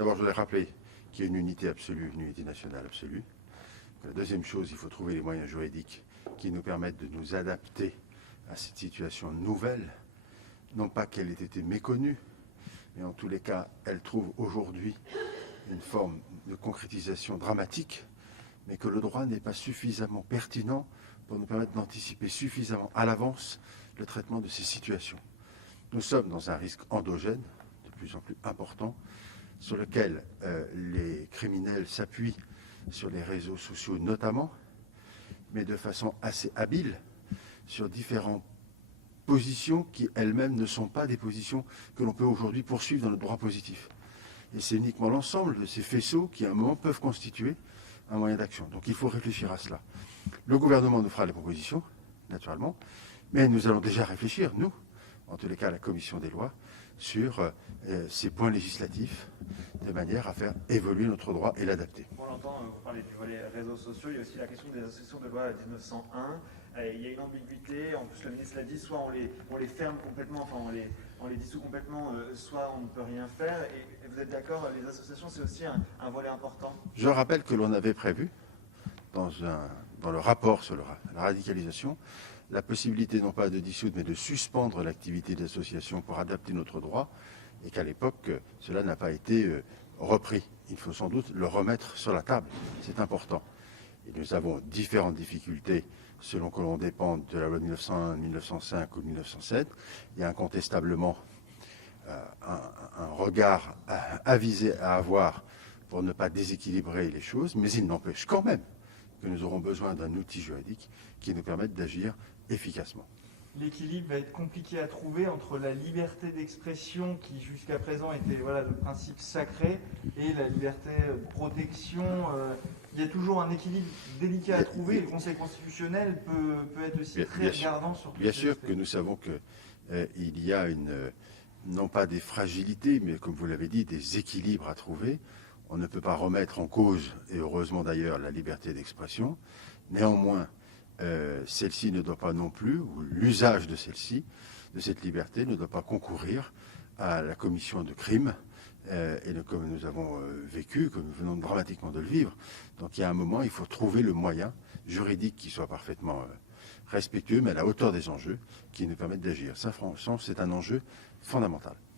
D'abord, je voudrais rappeler qu'il y a une unité absolue, une unité nationale absolue. La deuxième chose, il faut trouver les moyens juridiques qui nous permettent de nous adapter à cette situation nouvelle. Non pas qu'elle ait été méconnue, mais en tous les cas, elle trouve aujourd'hui une forme de concrétisation dramatique, mais que le droit n'est pas suffisamment pertinent pour nous permettre d'anticiper suffisamment à l'avance le traitement de ces situations. Nous sommes dans un risque endogène de plus en plus important, sur lequel les criminels s'appuient sur les réseaux sociaux notamment, mais de façon assez habile, sur différentes positions qui elles-mêmes ne sont pas des positions que l'on peut aujourd'hui poursuivre dans le droit positif. Et c'est uniquement l'ensemble de ces faisceaux qui, à un moment, peuvent constituer un moyen d'action. Donc il faut réfléchir à cela. Le gouvernement nous fera les propositions, naturellement, mais nous allons déjà réfléchir, nous, en tous les cas à la commission des lois, sur ces points législatifs, de manière à faire évoluer notre droit et l'adapter. On l'entend, vous parlez du volet réseaux sociaux, il y a aussi la question des associations de loi 1901. Il y a une ambiguïté, en plus le ministre l'a dit, soit on les ferme complètement, enfin on les dissout complètement, soit on ne peut rien faire. Et vous êtes d'accord, les associations c'est aussi un volet important. Je rappelle que l'on avait prévu, dans le rapport sur la radicalisation, la possibilité non pas de dissoudre, mais de suspendre l'activité d'association pour adapter notre droit, et qu'à l'époque, cela n'a pas été repris. Il faut sans doute le remettre sur la table, c'est important. Et nous avons différentes difficultés selon que l'on dépend de la loi de 1901, 1905 ou 1907. Il y a incontestablement un regard avisé à avoir pour ne pas déséquilibrer les choses, mais il n'empêche quand même que nous aurons besoin d'un outil juridique qui nous permette d'agir efficacement. L'équilibre va être compliqué à trouver entre la liberté d'expression qui jusqu'à présent était le principe sacré et la liberté de protection. Il y a toujours un équilibre délicat à trouver et le Conseil constitutionnel peut être aussi très regardant sur tout ça. Bien sûr que nous savons qu'il y a non pas des fragilités, mais comme vous l'avez dit, des équilibres à trouver. On ne peut pas remettre en cause, et heureusement d'ailleurs, la liberté d'expression. Néanmoins, celle-ci ne doit pas non plus, ou l'usage de celle-ci, de cette liberté, ne doit pas concourir à la commission de crimes, et comme nous avons vécu, comme nous venons dramatiquement de le vivre. Donc il y a un moment, il faut trouver le moyen juridique qui soit parfaitement respectueux, mais à la hauteur des enjeux, qui nous permettent d'agir. Ça, franchement, c'est un enjeu fondamental.